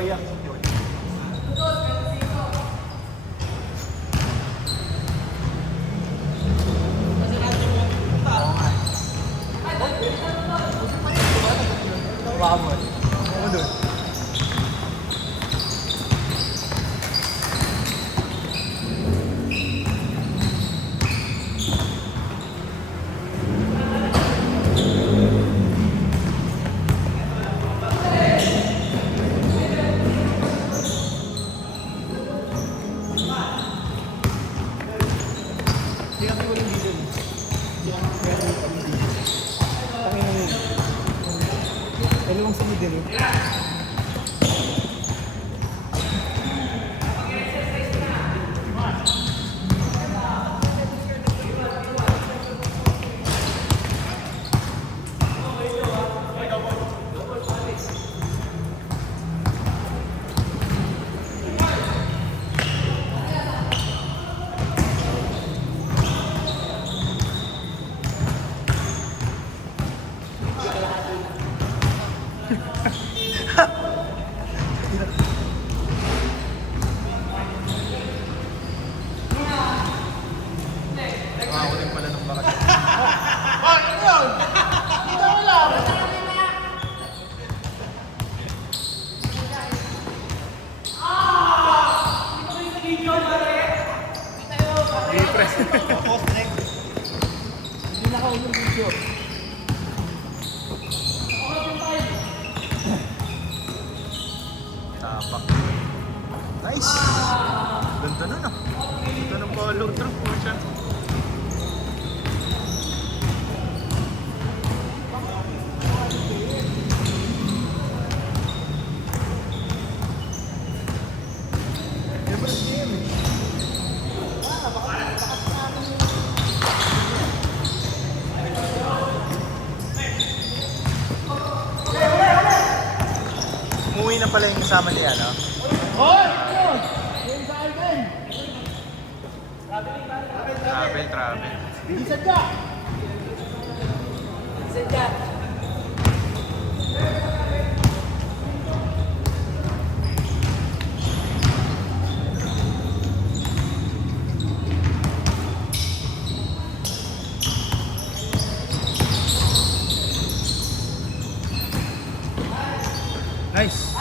Joya. Wow. Ano doon? Dalawang sunod din eh. Makakuling pala ng baka. Ano yun? Hindi ko lang. I-press. Post next. Hindi na ako yung video. Tapak. Nice! Ganda na no? Ganda ng follow through po siya. Umuwi na pala yung kasama niya, no? Travel. Isa dyan! Isa dyan! Nice!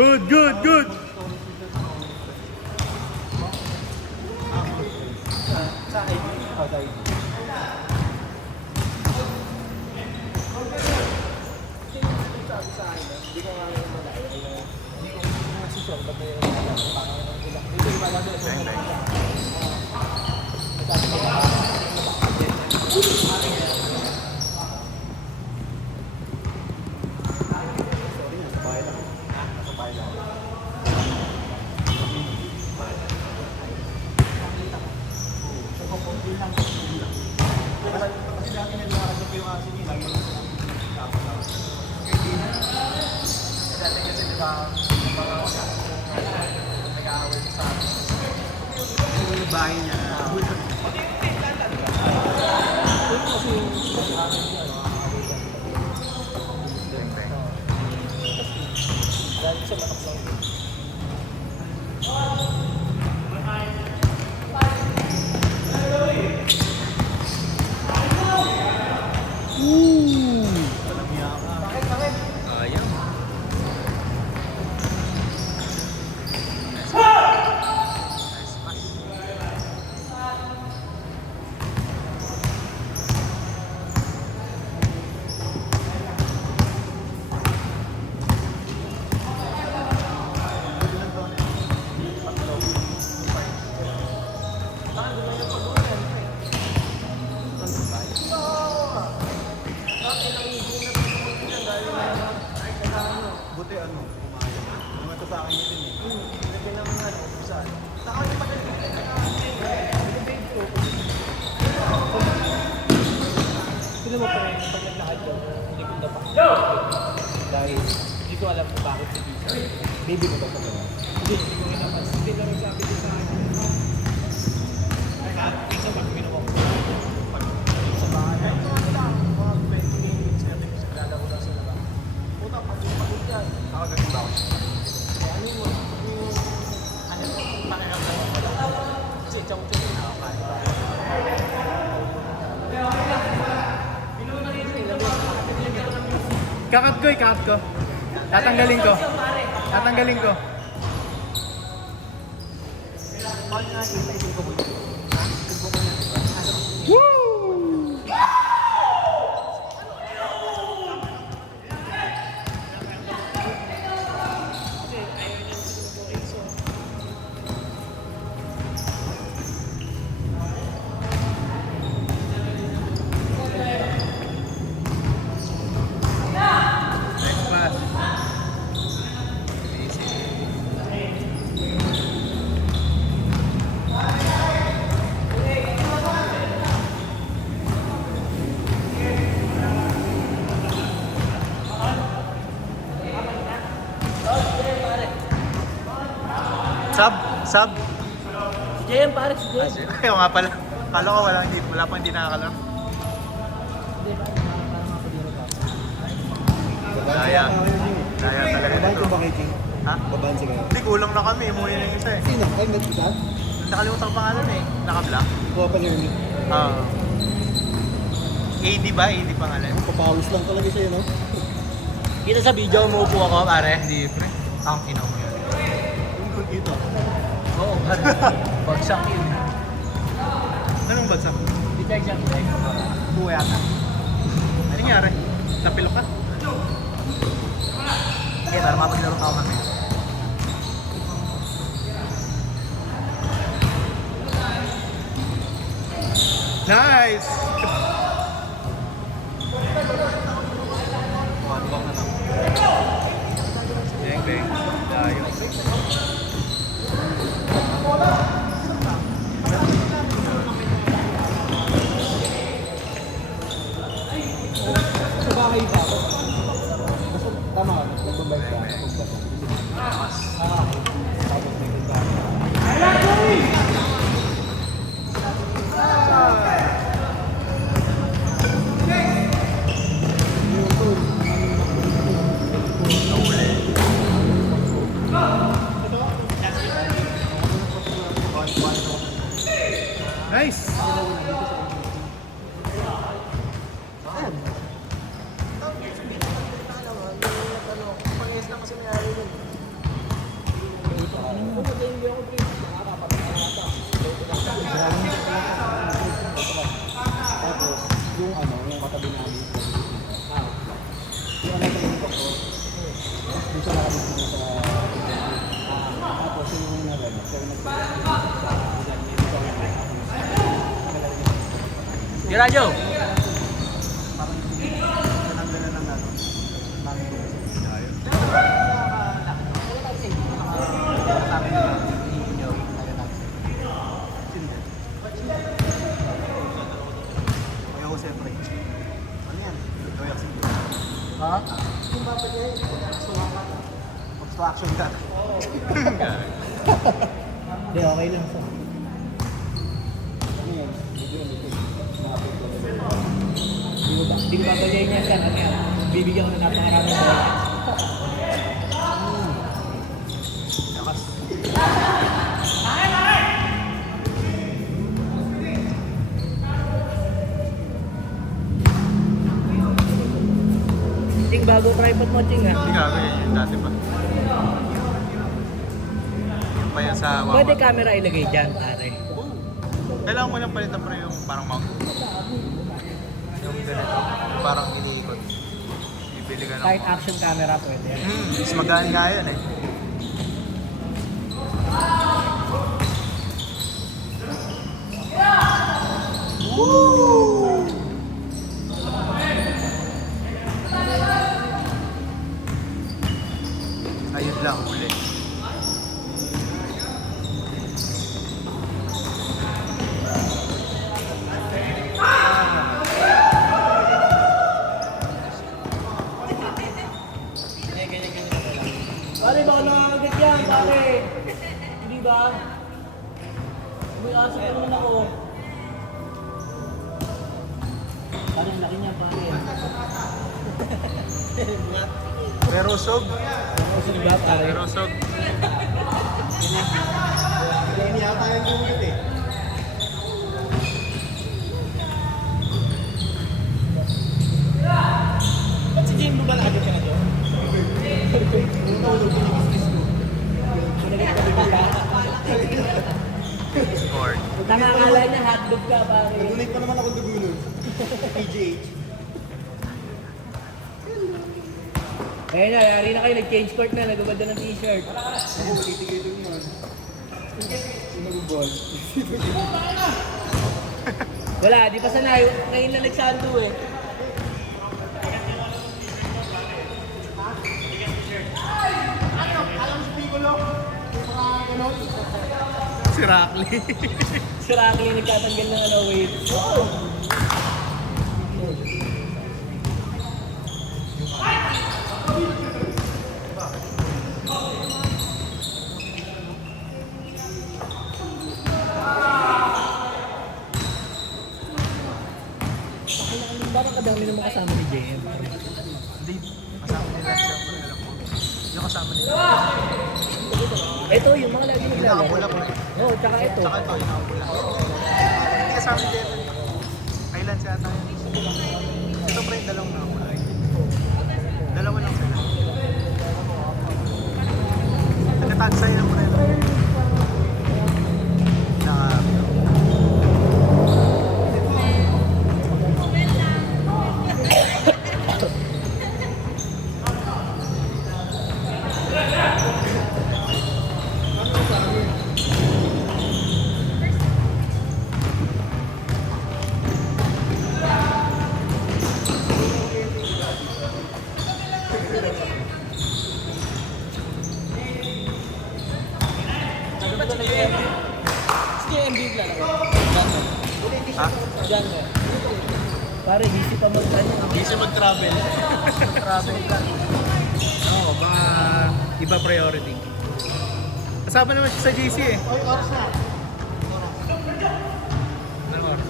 Good! Sa ID? Oh, sa ID. Sabi sa akin, hindi ko nga ngayon malaki. Hindi ko nasisyon, ba't mayroon na lang? Dito yung malaki. Kasi dati naglalakad ko yung asin nila. Dati kasi diba, nag-aaway sa akin. Yung bahay niya. Kasi yung akin niya, dahil siya nakaplang. Hindi ko alam kung bakit si Pizza. Baby mo ba ito? Hindi ko naman. Hindi lang sabi ko sa akin. Ay, Pizza ba? Ginawa ko. Sa bahay. Mga 20 minutes kasi lalaro lang sa labas. Puta, pag-pagod yan. Ako ganun ba ako? Ano yung pakiramdam mo pala? Kasi chow-chow na ako kahit ba? Kakat ko, ikat ko. Tatanggalin ko. Tatanggalin ko. Woo! Next pass. Sub. JM pare, si JM. Ayaw nga pala. Kala ko wala pang hindi nakakalaro. Daya. Daya talaga Babansi ito. ba kayo, King? Ha? Babansi kayo. Hindi, kulang na kami. Muli na yung isa eh. Sino? Ay, met ka? Nakalimutan ko pangalan eh. Naka-black. Kuha pa niyo yun. AD ba? AD pangalan. Papawis lang talaga siya, no? Kita sa video, umuupo ako pare. Hindi, pre. Ang ina mo yan. Yung kita. Oo, pare. Bagsak yun. Anong bagsak? Detect siya, detect. Buhay ata. Ano nangyari? Napilok ka? Okay, para mapaglaro ako kami. Nice! Bang, bang. Ayos. Sa bahay ba ako? Basta tama ka, nagbabay ka. Tapos may kita. Nice! Tapos, yung ano, yung katabi namin. Yung ano ba yung doktor? Dito na kami dito sa... Tapos, yung nagano, so Di radyo! Tinanggalan ng ano, namin ko kasi. Ayos. Sabi nila, i-enjoy, kaya namin. Sino yan? Kuya Jose French. Ano yan? Kuya Jose. Ha? Yung bata niya eh. Obstruction ka. Hindi, okay lang. Ano yan? Hindi ko babagayin yan kan. Ano yan? Bibigyan ko na napakaraming bola. Lakas. Ting bago private mo, Ting ha? Hindi ka, ganyan yung dati pa. Yung pa yan sa Wawa. Pwede camera ilagay dyan, pare. Kailangan mo lang palitan pa yung parang mount. Yung ganito. Yung parang iniikot. Bibili ka ng Kahit mount. action camera pwede. Mas magaan nga yan eh. Woo! Ayun lang, huli. Nakasip naman ako. Parang laki niya, pare. Pero usog. Kasi ba, pare? Pero usog. Hindi yata yung gulat eh. Ba't si Jimbo ba nakagit ka na doon? Scored. Nakakala niya hotdog ka, pare. Nag-donate pa naman ako dugo nun. PGH. Ayun na, yari na kayo, nag-change court na, nagubad na ng t-shirt. Ako, titigay doon yun. Sinagubol. Wala, di pa sanay. Ngayon na nagsanto eh. Si Rackley. Si Rocky yung nagtatanggal ng ano, weight. Bakit kadami naman kasama ni JM? Hindi. Kasama nila siyempre. Alam ko. Yung kasama nila. Ito, yung mga lagi naglalaro. Inaabula ko eh. Oo, tsaka ito. Tsaka ito, inaabula. Hindi kasama ni Devon. Kailan siya tayo? Ito pa yung dalawang naabula. Dalawa lang sila. Nagkatagsay lang mo na ito. Ha? Diyan mo. Pare, easy pa mag-ano. Hindi siya mag-travel. Travel ka. Oo, baka iba priority. Kasama naman siya sa GC eh. Oy, oras na. Ano oras?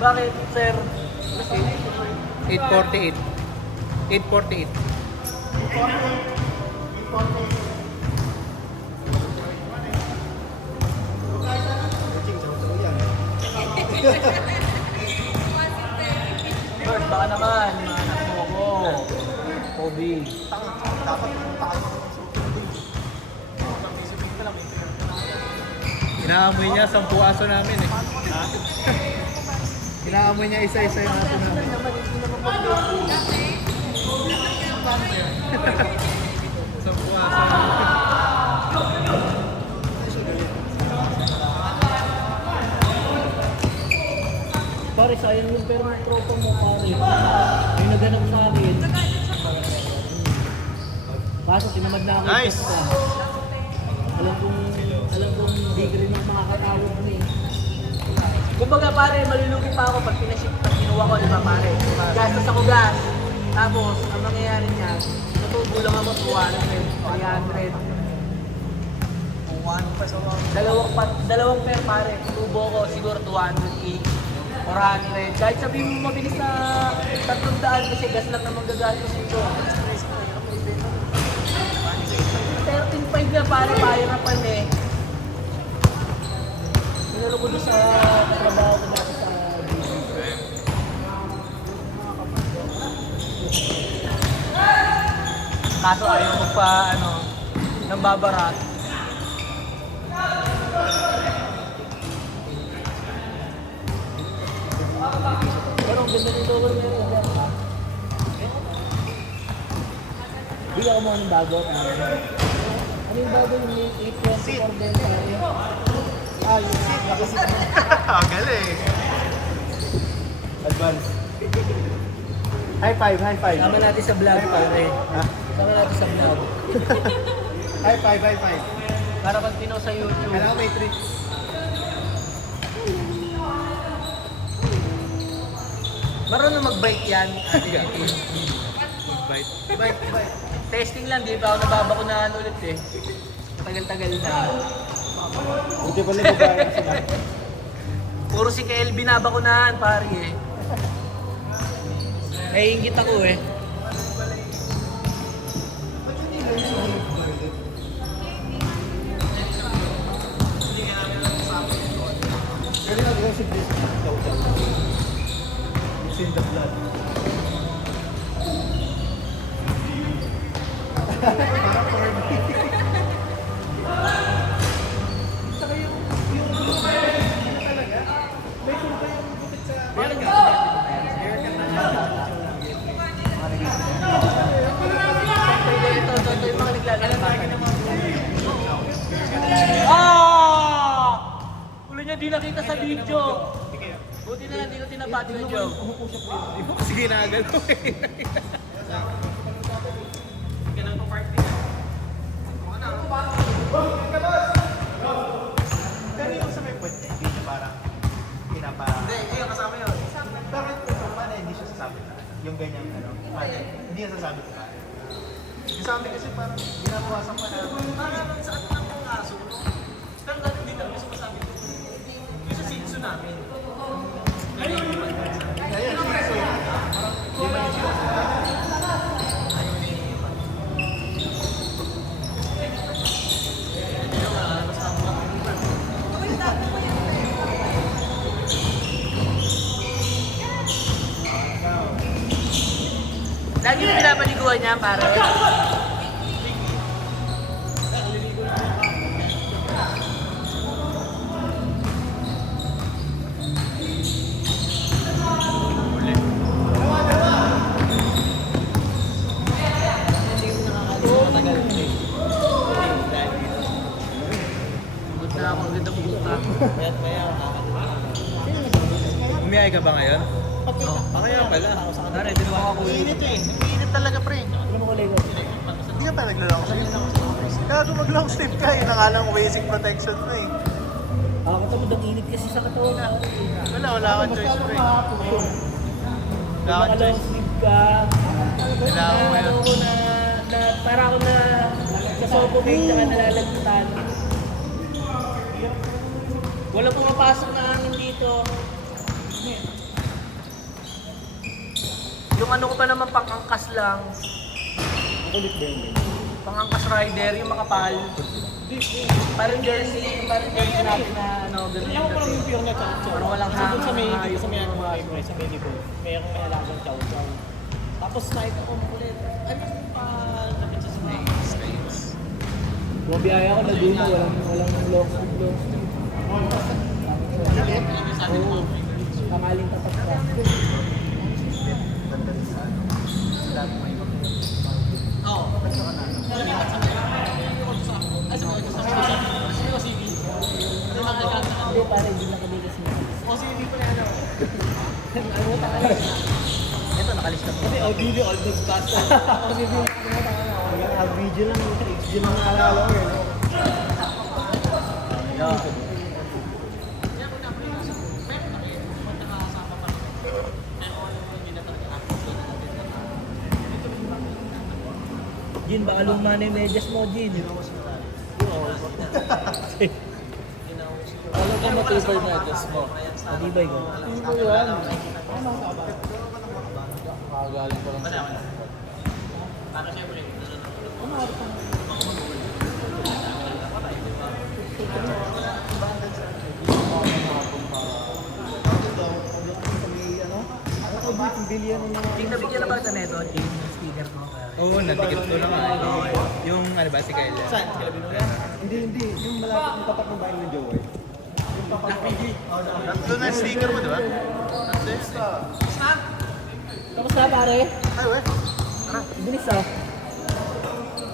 Bakit, sir? 8:48. 8:48. Bert, baka naman, maanak mo ako. Kobe. Dapat pumunta kayo ng susunod din. Sabihin pa lang, may pinag Inaamoy niya 10 aso namin eh. Ha? Inaamoy niya isa-isa yung aso namin. Sampu aso namin. Pare, sayang yung pera ng tropa mo, pare. May naganap sa akin. Kaso, tinamad na ako. Nice! Alam kong hindi ka rin makakatawag mo eh. Kumbaga pare, malulugi pa ako pag pinaship, pag kinuha ko, di ba pare? Gastos ako gas. Tapos, ang mangyayari niya, natubo lang ako 200, 300. Dalawang pair pare, tubo ko siguro 200 each. 400. Kahit sabihin mo mabilis na 300 kasi gas lang naman gagastos ito. 13.5 na pare, pahirapan eh. Nilalo ko doon sa trabaho ko dati sa business. Kaso ayaw mo pa, nang babarat. Pero ang ganda nito ko meron. Bigyan ko mo ng bago. Ano yung bago yung 824 din sa akin? yung seat. Nakasit mo. Galing! Advance. High five, high five. Sama natin sa vlog, pare. Ha? Sama natin sa vlog. High five, high five. Para pag pinaw sa YouTube. Kailangan may tricks. Marunong mag-bike yan. Bite. Bike, bike. Testing lang, di ba ako nababakunahan ulit eh. Tagal-tagal na. Buti pala babae sila. Puro si KL binabakunahan, pare eh. Naiingit ako eh. Pero aggressive din sa chow-chow. It's in the blood. Parang corny. Saka yung talaga, may kumpa yung bukit sa... Pwede ito yung mga naglalakad. Ah! Ulo niya di nakita sa video. Buti na hindi ko tinabati na joke. Sige na agad. Pero yung sa may pwede, hindi siya parang pinapa... Hindi, yung kasama yun. Pero yung paano hindi siya sasabi sa akin? Yung ganyan ano, hindi niya sasabi sa akin. Yung sa amin kasi parang ginabawasan pa na... Parang sa atin ang mga aso, no? Pero dati hindi namin sumasabi ko. Yung sa sitso namin. Ayun, sitso. Parang di ba yung sitso? Lagi mo pinapaliguan niya, pare. Pagod na ako, agad ang buka. Umiyay ka ba ngayon? Kaya pala. Pare, di ba ako Init eh. Init talaga pre. Hindi ka pa naglalong sleeve. Kaya kung mag-long sleeve ka, yun ang alam basic protection mo eh. Ako tamad ang init kasi sa katawan na. Wala kang choice pre. Wala kang choice. Sleep ka. Kailangan mo yan. Ako na, para ako na nasuffocate ka nalalagtan. Wala pumapasok na hangin dito. Yung ano ko pa naman pangangkas lang. Kulit ba yun? Pangangkas rider, yung makapal. Parang jersey natin na ano, ganun Kaya ko parang yung pure na chow-chow. Parang walang Kasi dun sa may, hangin. dito sa may ano mga pre, sa medical, mayroong may alagang chow-chow. Tapos nakita ko ulit, ano yung pa lapit sa may states? Bumabiyaya ako na din, walang long sleeve. Oo. Pangaling tapat ka. Oo. Hindi, pare, hindi na kami kasi. O sige, dito na ano. Ano ta ka? Ito, nakalis na po. Kasi video all those cast. Kasi video video lang, XG lang naalala ko eh. Yeah. Jin, baka luma na yung medyas mo, Jin. Alam ko matibay na adjust mo. Matibay ko. Ito yan. Nakagaling ko lang sa Jin, nabigyan na ba ito neto, Jin? Yung sticker ko. Oo, nadikit ko lang nga. Yung ano ba si Kyle? Saan? Kila Binuya? Hindi. Yung malapit ng tapat ng bahay ng Joey. Yung tapat ng bahay. Tatlo na yung sticker mo, di ba? Kamusta, pare? Ay, we. Tara. Bilis ah.